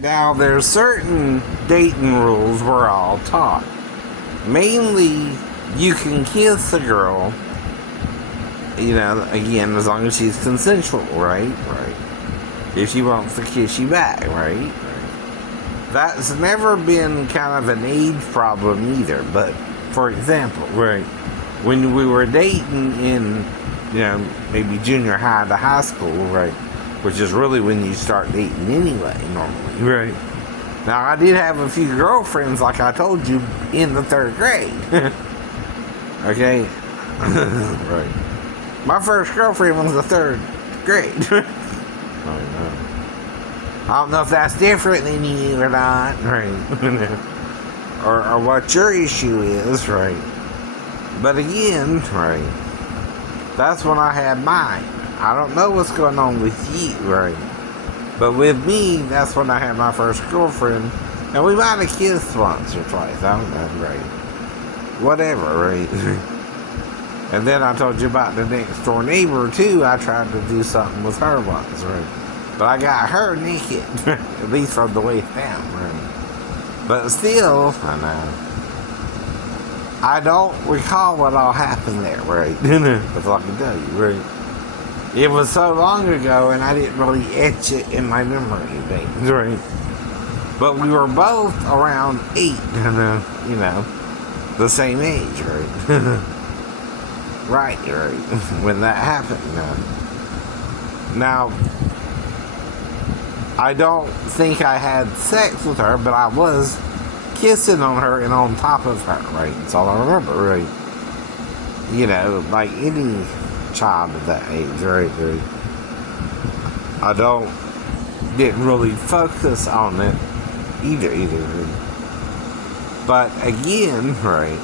Now, there's certain dating rules we're all taught. Mainly, you can kiss a girl, again, as long as she's consensual, right? Right. If she wants to kiss you back, right? That's never been kind of an age problem either. But, for example, right, when we were dating in, maybe junior high to high school, right, which is really when you start dating anyway, normally, right? Now, I did have a few girlfriends, like I told you, in the third grade. Okay? Right. My first girlfriend was the third grade. I don't know if that's different than you or not, right? or what your issue is, right? But again, right, that's when I had mine. I don't know what's going on with you, right? But with me, that's when I had my first girlfriend, and we might have kissed once or twice, I don't know, right? Whatever, right? And then I told you about the next door neighbor, too. I tried to do something with her once, right? But I got her naked, at least from the waist down, right? But still, I know, I don't recall what all happened there, right? That's all I can tell you, right? It was so long ago, and I didn't really etch it in my memory, right? But we were both around 8, the same age, right? Right, when that happened. Now, I don't think I had sex with her, but I was kissing on her and on top of her, right? That's all I remember, right? Like any child of that age, right? I didn't really focus on it either. But again, right,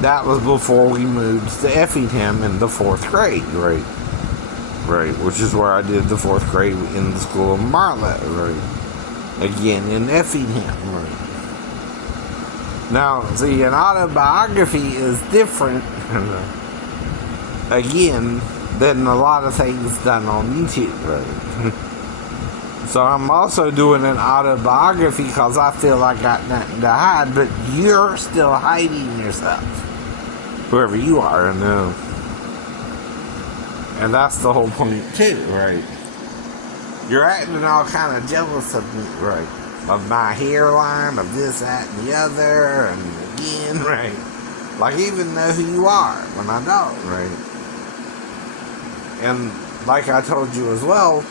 that was before we moved to Effingham in the 4th grade, right? Right, which is where I did the 4th grade in the school of Marlette, right? Again, in Effingham, right? Now, see, an autobiography is different, again, than a lot of things done on YouTube, right? So I'm also doing an autobiography because I feel I got nothing to hide, but you're still hiding yourself. Whoever you are, I know. And that's the whole point, too, right? You're acting all kind of jealous of me, right? Of my hairline, of this, that, and the other, and again, right? Like, even know who you are when I don't, right? And like I told you as well,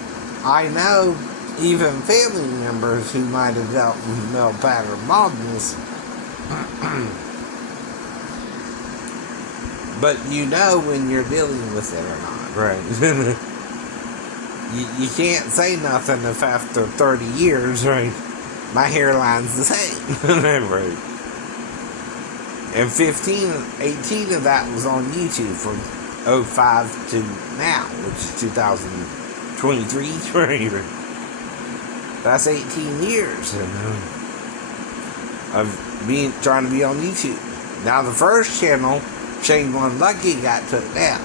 I know even family members who might have dealt with male pattern baldness. But you know when you're dealing with it or not, right? you can't say nothing if after 30 years, right, my hairline's the same. Right? And 18 of that was on YouTube from 05 to now, which is 2023, right? That's 18 years of trying to be on YouTube. Now the first channel, Shane One Lucky, got took down.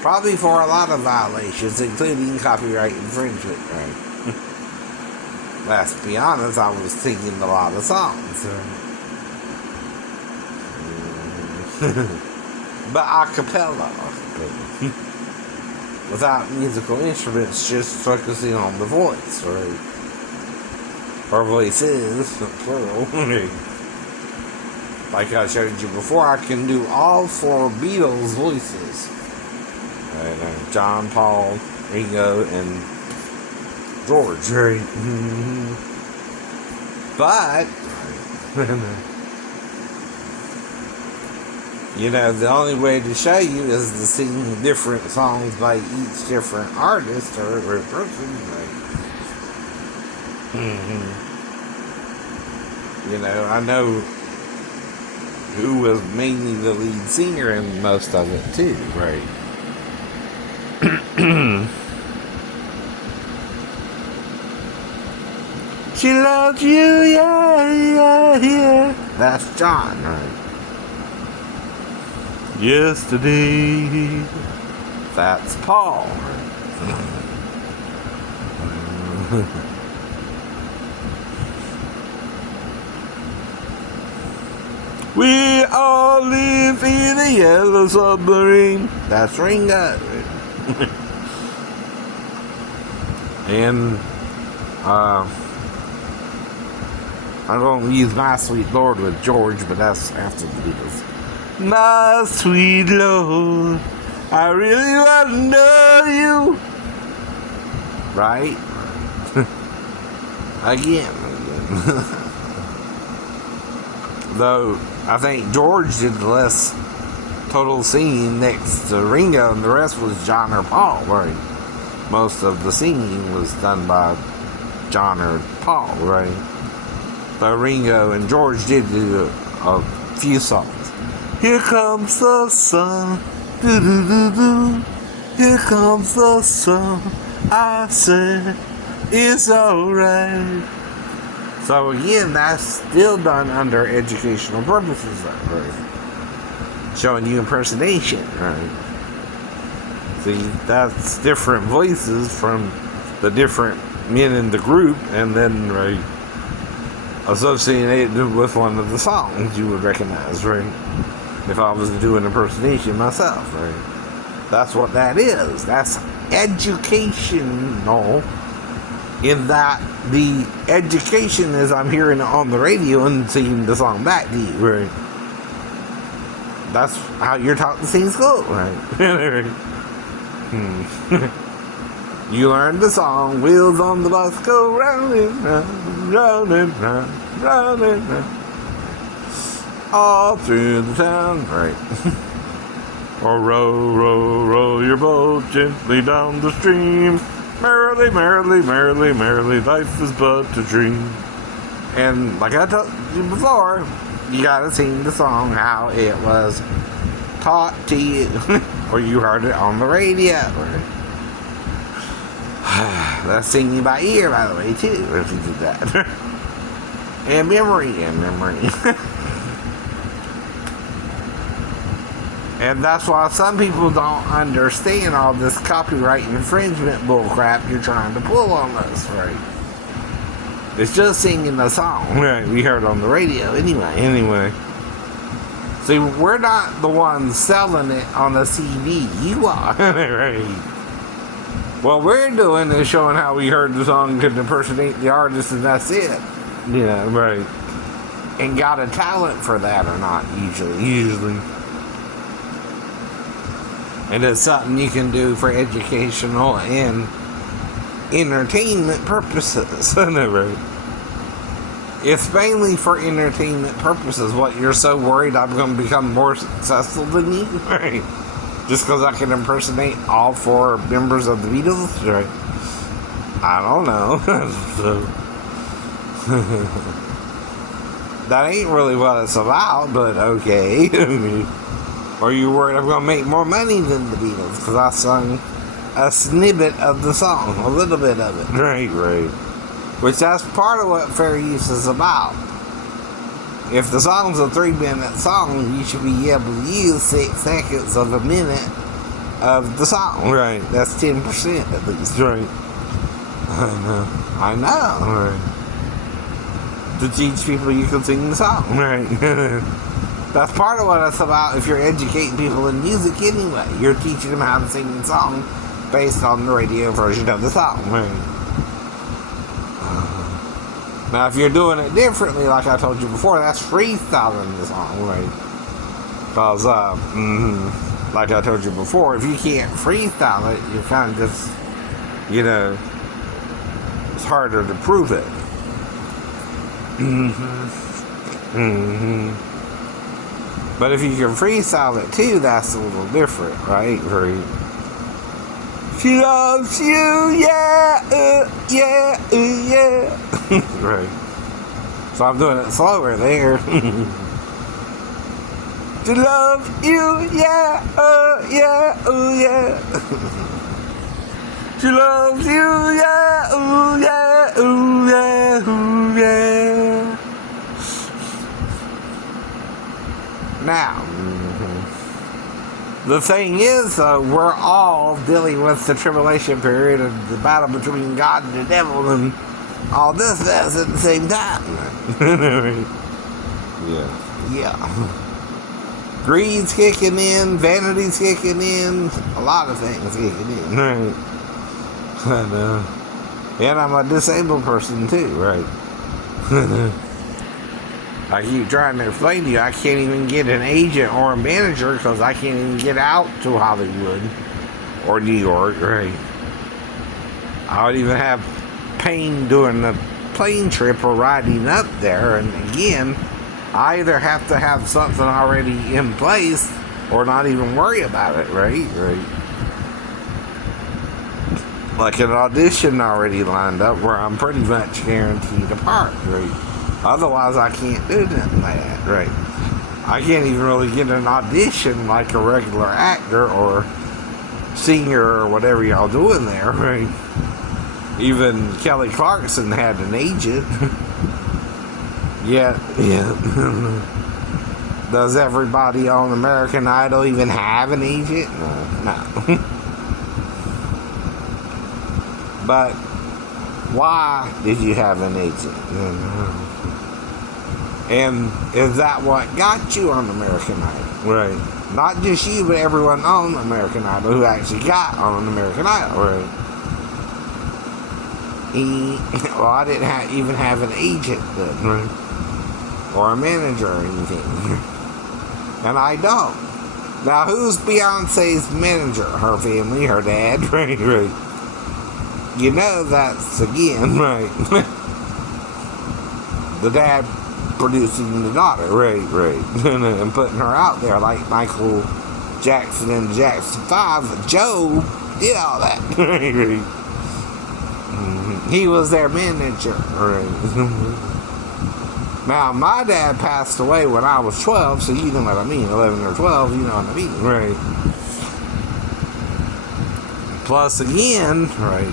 Probably for a lot of violations, including copyright infringement, right? Let's be honest, I was singing a lot of songs. But a cappella. Without musical instruments, just focusing on the voice, right? Or voices, plural. Like I showed you before, I can do all 4 Beatles voices. Right, John, Paul, Ringo, and George, right? But, the only way to show you is to sing different songs by each different artist or person, right? I know who was mainly the lead singer in most of it too, right? She loves you, yeah. That's John, right? Yesterday. That's Paul. We all live in a yellow submarine. That's Ringo. And I'm going to use My Sweet Lord with George, but that's after the Beatles. My sweet Lord, I really want to know you. Right? Again. Though I think George did the less total singing next to Ringo, and the rest was John or Paul, right? Most of the singing was done by John or Paul, right? But Ringo and George did do a few songs. Here comes the sun, do-do-do-do. Here comes the sun, I said, it's alright. So again, that's still done under educational purposes, right? Showing you impersonation, right? See, that's different voices from the different men in the group, and then, right, associated with one of the songs you would recognize, right? If I was doing impersonation myself, right? That's what that is. That's educational, in that the education is I'm hearing it on the radio and singing the song back to you, right? That's how you're taught to sing school, right? You learn the song, wheels on the bus go round and round, round and round, round and round, all through the town, right? Or row, row, row your boat gently down the stream. Merrily, merrily, merrily, merrily, life is but a dream. And like I told you before, you gotta sing the song how it was taught to you, or you heard it on the radio. That's singing by ear, by the way, too, if you did that. And memory. And that's why some people don't understand all this copyright infringement bullcrap you're trying to pull on us, right? It's just singing the song, right? We heard on the radio anyway. See, we're not the ones selling it on the CD. You are, right? What we're doing is showing how we heard the song, could impersonate the artist, and that's it. Yeah, right. And got a talent for that or not, usually. And it's something you can do for educational and entertainment purposes. Right? It's mainly for entertainment purposes. What, you're so worried I'm going to become more successful than you? Right? Just because I can impersonate all 4 members of the Beatles? Right? I don't know. So, that ain't really what it's about, but okay. Are you worried I'm going to make more money than the Beatles because I sung a snippet of the song, a little bit of it? Right. Which that's part of what fair use is about. If the song's a 3-minute song, you should be able to use 6 seconds of a minute of the song. Right. That's 10% at least. Right. I know. Right. To teach people you can sing the song. Right. That's part of what it's about if you're educating people in music anyway. You're teaching them how to sing the song based on the radio version of the song. Right? Now, if you're doing it differently, like I told you before, that's freestyling the song, right? Because, like I told you before, if you can't freestyle it, you're kind of just, it's harder to prove it. But if you can freestyle it too, that's a little different, right? She loves you, yeah. Right. So I'm doing it slower there. To love you, yeah. She loves you, yeah. Now, The thing is, though, we're all dealing with the tribulation period and the battle between God and the devil and all this mess at the same time. Yeah. Greed's kicking in, vanity's kicking in, a lot of things kicking in, right? And I'm a disabled person too, right? I keep trying to explain to you, I can't even get an agent or a manager because I can't even get out to Hollywood or New York, right? I would even have pain doing the plane trip or riding up there, and again, I either have to have something already in place or not even worry about it, right? Like an audition already lined up where I'm pretty much guaranteed a part, right? Otherwise, I can't do nothing like that, right? I can't even really get an audition like a regular actor or singer or whatever y'all doing there, right? Even Kelly Clarkson had an agent. Yeah. Does everybody on American Idol even have an agent? No. But why did you have an agent? And is that what got you on American Idol? Right. Not just you, but everyone on American Idol who actually got on American Idol, right? Well, I didn't even have an agent then, right? Or a manager or anything. And I don't. Now, who's Beyonce's manager? Her family, her dad, right? You know that's, again, right? The dad producing the daughter, right? And putting her out there like Michael Jackson and Jackson 5. Joe did all that, right? He was their manager, right? Now, my dad passed away when I was 12, so you know what I mean. 11 or 12, you know what I mean, right? Plus, again, right,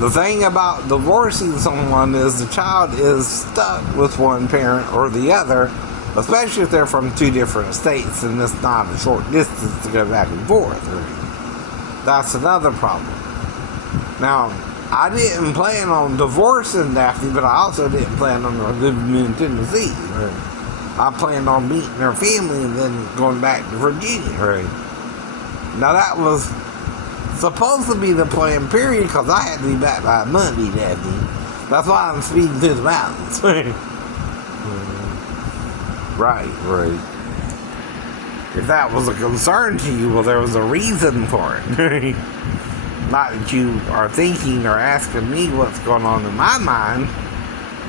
the thing about divorcing someone is the child is stuck with one parent or the other, especially if they're from two different states and it's not a short distance to go back and forth, right? That's another problem. Now, I didn't plan on divorcing Daphne, but I also didn't plan on living in Tennessee. Right? I planned on meeting her family and then going back to Virginia. Right? Now, that was supposed to be the plan, period, because I had to be back by Monday, Daphne. That's why I'm speeding through the mountains. Right. If that was a concern to you, well, there was a reason for it. Not that you are thinking or asking me what's going on in my mind.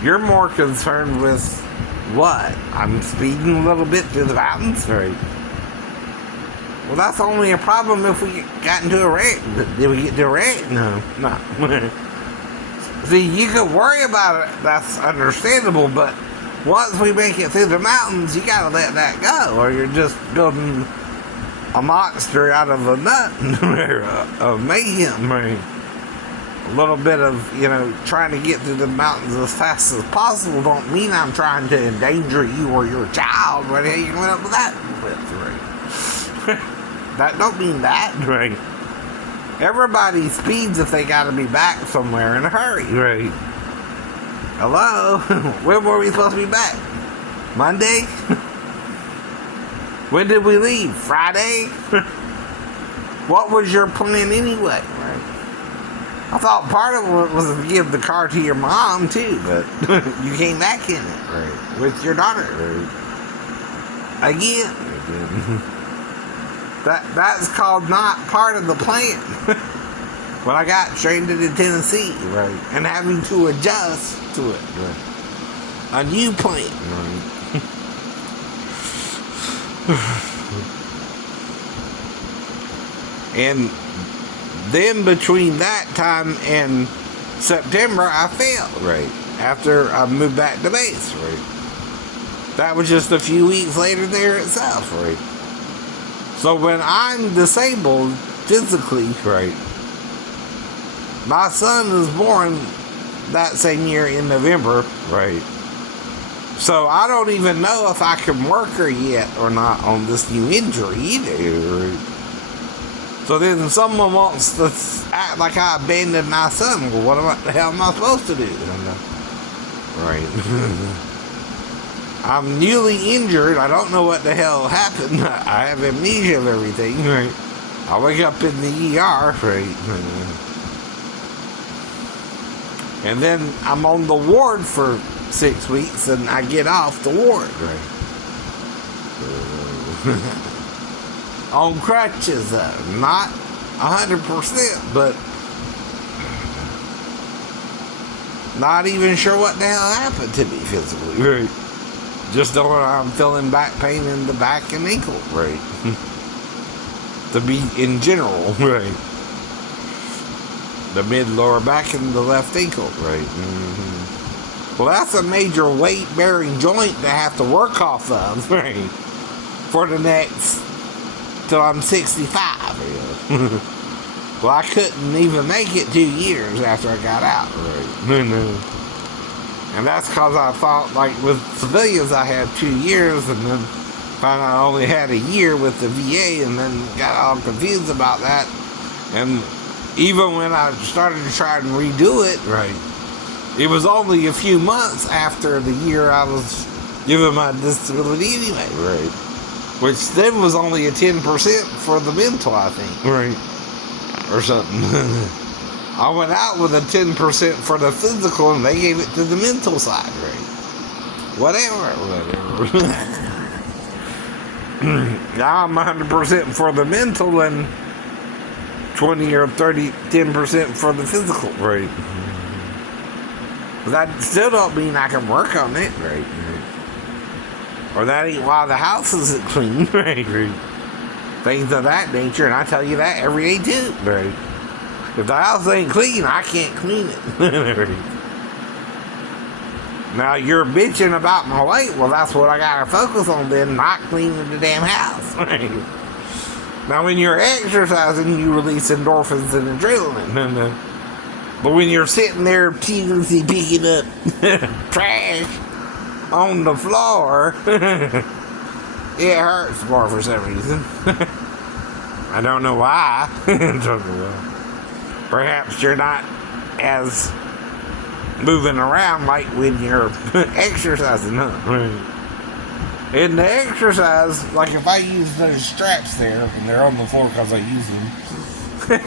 You're more concerned with what? I'm speeding a little bit through the mountains, right? Well, that's only a problem if we got into a wreck. Did we get into a wreck? No. See, you can worry about it. That's understandable, but once we make it through the mountains, you gotta let that go, or you're just building a monster out of a nut, of mayhem, right? A little bit of, trying to get through the mountains as fast as possible don't mean I'm trying to endanger you or your child. What the hell you went up with that? Right? That don't mean that, right? Everybody speeds if they gotta be back somewhere in a hurry, right? Hello? When were we supposed to be back? Monday? When did we leave? Friday? What was your plan anyway? Right? I thought part of it was to give the car to your mom too, but you came back in it, right? With your daughter, right? Again. That's called not part of the plan. When I got stranded in Tennessee, right? And having to adjust to it, right? A new plan, right? And then between that time and September, I failed, right? After I moved back to base, right? That was just a few weeks later there itself, right? So when I'm disabled physically, right? My son was born that same year in November, right? So I don't even know if I can work her yet or not on this new injury either. So then someone wants to act like I abandoned my son. Well, what the hell am I supposed to do? Right. I'm newly injured. I don't know what the hell happened. I have amnesia of everything. Right. I wake up in the ER. Right. And then I'm on the ward for 6 weeks, and I get off the ward. Right. On crutches, though. Not 100%, but not even sure what the hell happened to me physically. Right. Just knowing I'm feeling back pain in the back and ankle. Right. To be in general. Right. The mid-lower back and the left ankle. Right. Mm-hmm. Well, that's a major weight-bearing joint to have to work off of. Right. For the next... till I'm 65. Well, I couldn't even make it 2 years after I got out. Right. And that's because I thought, like, with civilians, I had 2 years, and then found I only had a year with the VA, and then got all confused about that. And even when I started to try and redo it, right, it was only a few months after the year I was given my disability anyway. Right. Which then was only a 10% for the mental, I think. Right. Or something. I went out with a 10% for the physical, and they gave it to the mental side, right? Whatever. Now I'm 100% for the mental and 20 or 10% for the physical, right? But that still don't mean I can work on it, right? Or that ain't why the house isn't clean, right? Things of that nature, and I tell you that every day too, right? If the house ain't clean, I can't clean it. Now you're bitching about my weight. Well, that's what I gotta focus on then, not cleaning the damn house. Right? Now, when you're exercising, you release endorphins and adrenaline. But when you're sitting there tediously picking up trash on the floor, it hurts more for some reason. I don't know why. Perhaps you're not as moving around like when you're exercising, huh? In the exercise, like if I use those straps there, and they're on the floor because I use them,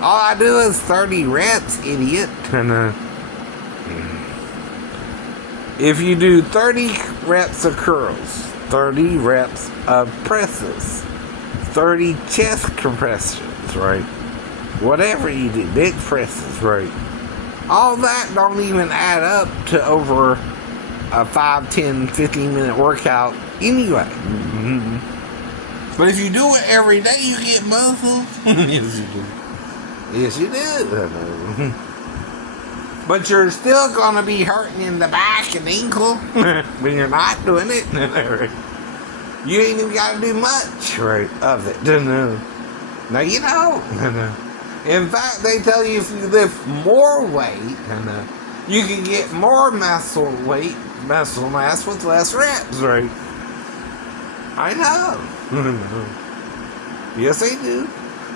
all I do is 30 reps, idiot. And if you do 30 reps of curls, 30 reps of presses, 30 chest compressions, right? Whatever you do, bench presses, right? All that don't even add up to over a 5, 10, 15-minute workout anyway. Mm-hmm. But if you do it every day, you get muscles. Yes, you do. Yes, you do. But you're still going to be hurting in the back and ankle when you're not doing it. You ain't even got to do much of it. No, you don't. In fact, they tell you if you lift more weight, you can get more muscle mass with less reps, right? I know. Yes, they do.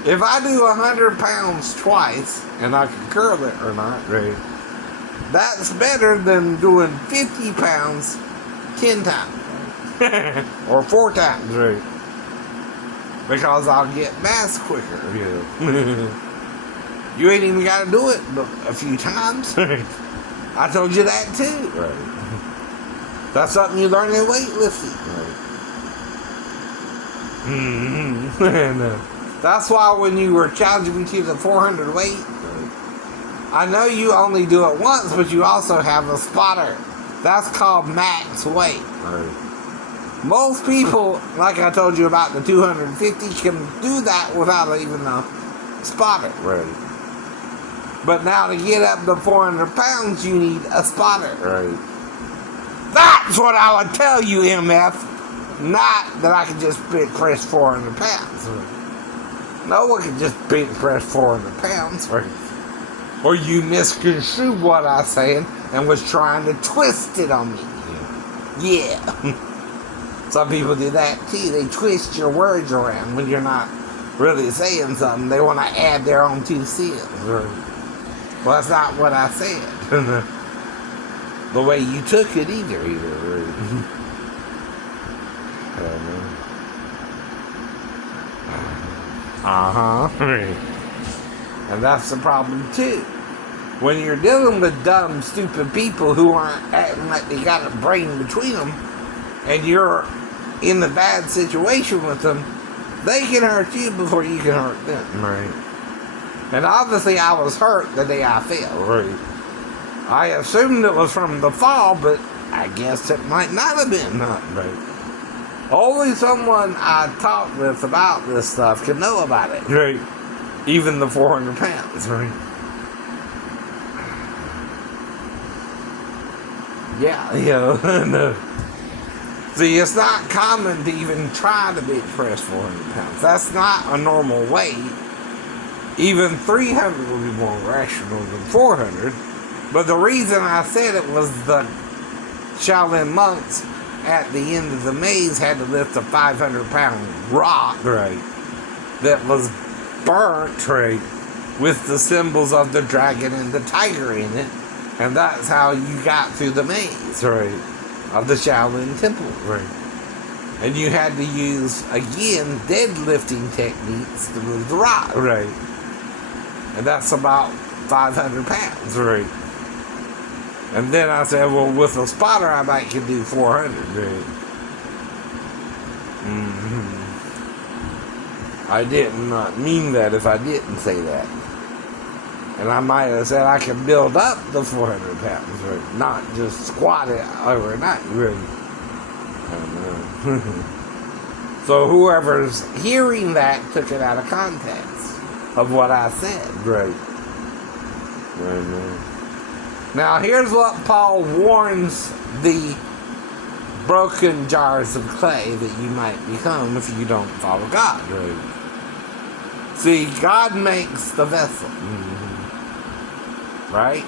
If I do 100 pounds twice, and I can curl it or not, right? That's better than doing 50 pounds 10 times. Or 4 times, right? Because I'll get mass quicker. You ain't even got to do it a few times. I told you that too. Right. That's something you learn in weightlifting. Right. And, that's why when you were challenging me to the 400 weight, I know you only do it once, but you also have a spotter. That's called max weight. Right. Most people, like I told you about the 250, can do that without even a spotter. Right. But now to get up to 400 pounds, you need a spotter. Right. That's what I would tell you, MF. Not that I can just bench press 400 pounds. Right. No one can just bench press 400 pounds. Right. Or you misconstrued what I said and was trying to twist it on me. Yeah. Yeah. Some people do that too. They twist your words around when you're not really saying something. They want to add their own 2 cents. Well, that's not what I said. The way you took it either. And that's the problem too. When you're dealing with dumb, stupid people who aren't acting like they got a brain between them, and you're in a bad situation with them, they can hurt you before you can hurt them. Right. And obviously I was hurt the day I fell. Right. I assumed it was from the fall, but I guess it might not have been. Right. Only someone I talked with about this stuff can know about it. Right. Even the 400 pounds. Right. Yeah, you know. See, it's not common to even try to bench press 400 pounds. That's not a normal weight. Even 300 would be more rational than 400. But the reason I said it was the Shaolin monks at the end of the maze had to lift a 500-pound rock, right, that was burnt, right, with the symbols of the dragon and the tiger in it. And that's how you got through the maze, right, of the Shaolin Temple. Right. And you had to use, again, deadlifting techniques to move the rock. Right. And that's about 500 pounds. Right. And then I said, well, with a spotter, I might can do 400. Right. I did not mean that if I didn't say that. And I might have said I can build up the 400 pounds, right? Not just squat it overnight, really. So whoever's hearing that took it out of context of what I said. Right. Now here's what Paul warns the broken jars of clay that you might become if you don't follow God. Right. See, God makes the vessel. Right?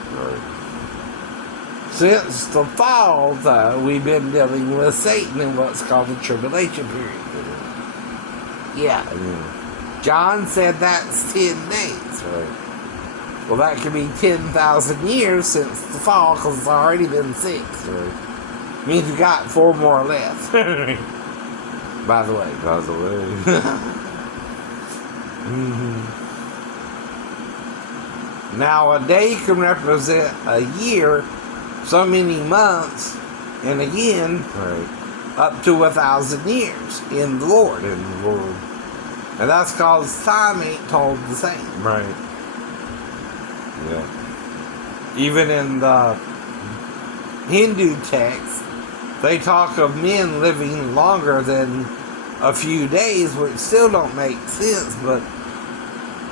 Since the fall, though, we've been dealing with Satan in what's called the tribulation period. Yeah. John said that's 10 days. Right. Well, that could be 10,000 years since the fall, because it's already been 6. Right. Means we got 4 more left. By the way. Now, a day can represent a year, so many months, and again, right, up to 1,000 years in the Lord. And that's because time ain't told the same. Right. Yeah. Even in the Hindu text, they talk of men living longer than a few days, which still don't make sense, but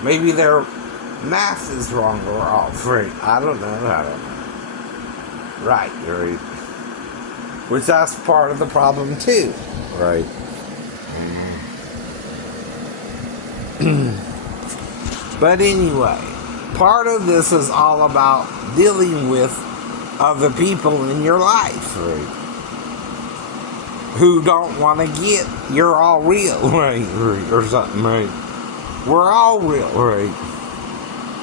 maybe their math is wrong or off. Right. I don't know. Right. Right. Which that's part of the problem too. Right. But anyway, part of this is all about dealing with other people in your life. Right. Who don't want to get you're all real. Right. Or something. Right. We're all real. Right.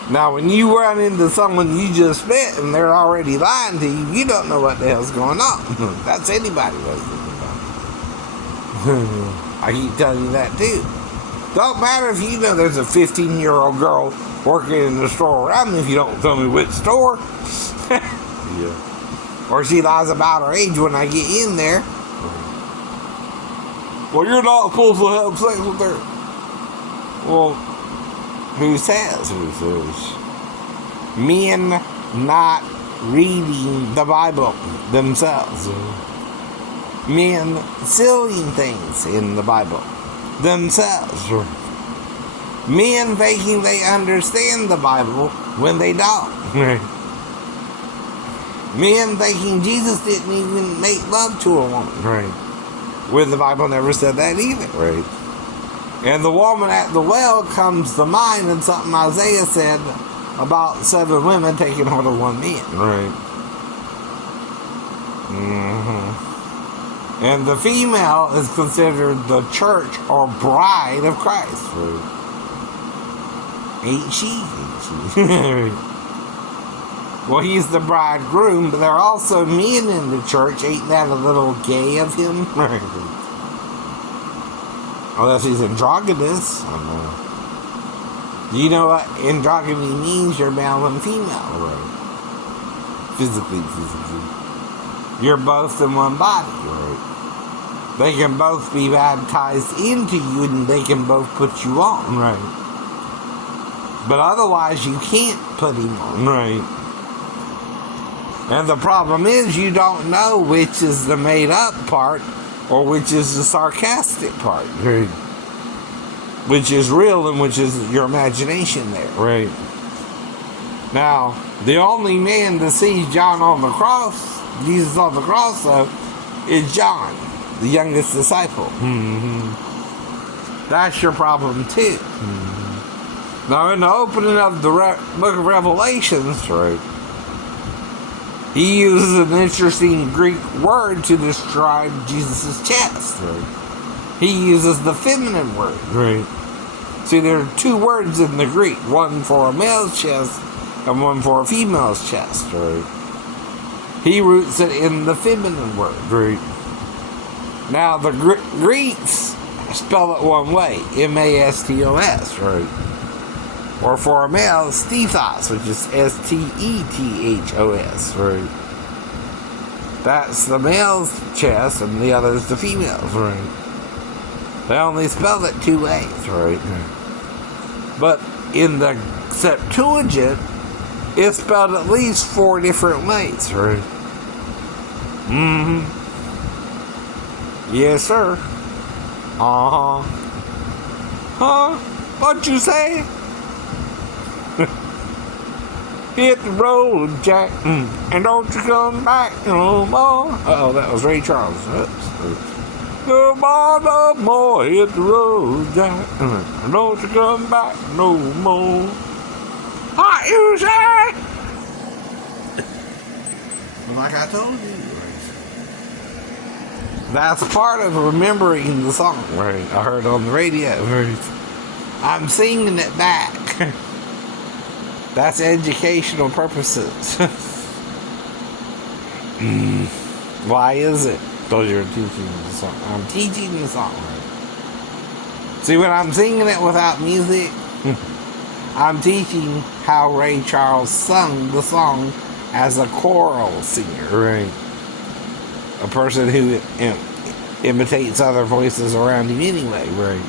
Now, when you run into someone you just met and they're already lying to you, you don't know what the hell's going on. That's anybody listening about. I keep telling you that too. Don't matter if you know there's a 15-year-old girl working in the store around me if you don't tell me which store. Yeah. Or she lies about her age when I get in there. Well, you're not supposed to have sex with her. Well, who says? Men not reading the Bible themselves. Men sillying things in the Bible themselves. Men thinking they understand the Bible when they don't. Men thinking Jesus didn't even make love to a woman. Right. When the Bible never said that either. Right. And the woman at the well comes to mind in something Isaiah said about 7 women taking hold of 1 man. Right. And the female is considered the church or bride of Christ. Right. Ain't she? Well, he's the bridegroom, but there are also men in the church. Ain't that a little gay of him? Unless he's androgynous. I don't know. Do you know what androgyny means? You're male and female, right? Physically. You're both in one body, right? They can both be baptized into you and they can both put you on, right? But otherwise you can't put him on, right? And the problem is you don't know which is the made up part or which is the sarcastic part, right? Which is real and which is your imagination there, right? Now, the only man to see John on the cross, Jesus on the cross, though, is John, the youngest disciple. Mm-hmm. That's your problem, too. Mm-hmm. Now, in the opening of the book of Revelations, right, he uses an interesting Greek word to describe Jesus' chest. Right. He uses the feminine word. Right. See, there are two words in the Greek, one for a male's chest and one for a female's chest. Right. He roots it in the feminine word. Right. Now, the Greeks spell it one way, M-A-S-T-O-S. Right. Or for a male, stethos, which is S-T-E-T-H-O-S. Right. That's the male's chest and the other is the female's. Right. They only spell it two ways, right? But in the Septuagint, it's spelled at least 4 different ways, right? Mm-hmm. Yes, sir. Uh-huh. Huh? What you say? Hit the road, Jack, and don't you come back no more. Uh-oh, that was Ray Charles. Oops. No more, hit the road, Jack. Don't you come back no more. What you say? Like I told you. That's part of remembering the song. Right. I heard on the radio. Right. I'm singing it back. That's educational purposes. Why is it? Because you're teaching the song. I'm teaching the song. See, when I'm singing it without music, I'm teaching how Ray Charles sung the song as a choral singer. Right. A person who imitates other voices around him anyway. Right.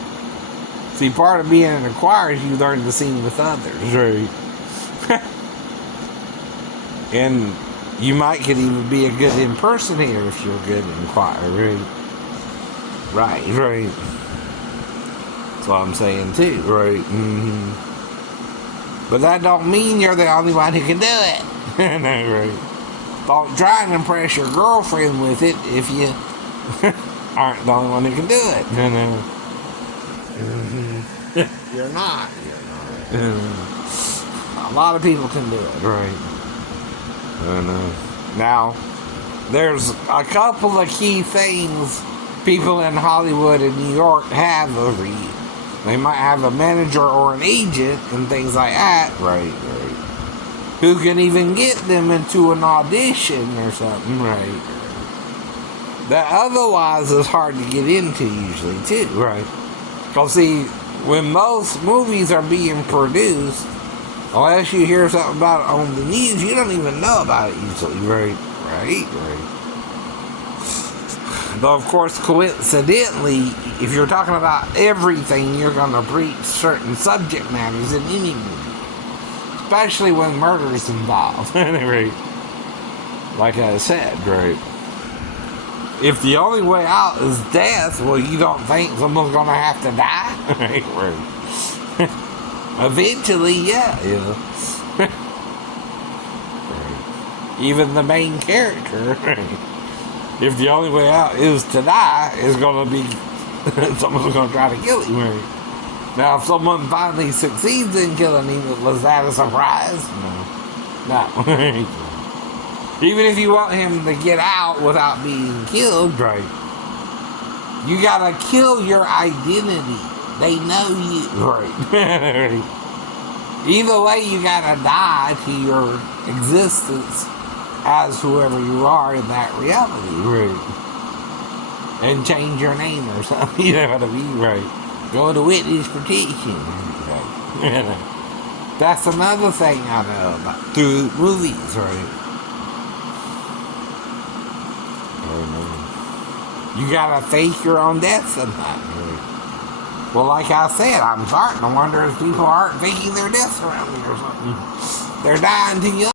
See, part of being in a choir is you learn to sing with others. Right. And you could even be a good impersonator if you're good in choir, right? Right. That's what I'm saying too, right? Mm-hmm. But that don't mean you're the only one who can do it. No, right? Don't try and impress your girlfriend with it if you aren't the only one who can do it. No. Mm-hmm. You're not. A lot of people can do it, right? Now, there's a couple of key things people in Hollywood and New York have over you. They might have a manager or an agent and things like that. Right. Who can even get them into an audition or something, right? That otherwise is hard to get into usually, too. Right. Because, see, when most movies are being produced, unless you hear something about it on the news, you don't even know about it usually, right? Though, of course, coincidentally, if you're talking about everything, you're going to breach certain subject matters in any movie. Especially when murder is involved, right? Like I said, right? If the only way out is death, well, you don't think someone's going to have to die? Right. Eventually, yeah. Even the main character, if the only way out is to die, is going to be someone's going to try to kill him. Right? Now, if someone finally succeeds in killing him, was that a surprise? No. Even if you want him to get out without being killed, right? You gotta kill your identity. They know you. Right. Either way, you gotta die to your existence as whoever you are in that reality. Right. And change your name or something. You know what I mean? Right. Go to witness protection. Right. That's another thing I know about through movies, right? You gotta fake your own death sometimes. Right? Well, like I said, I'm starting to wonder if people aren't faking their deaths around me or something. They're dying too young.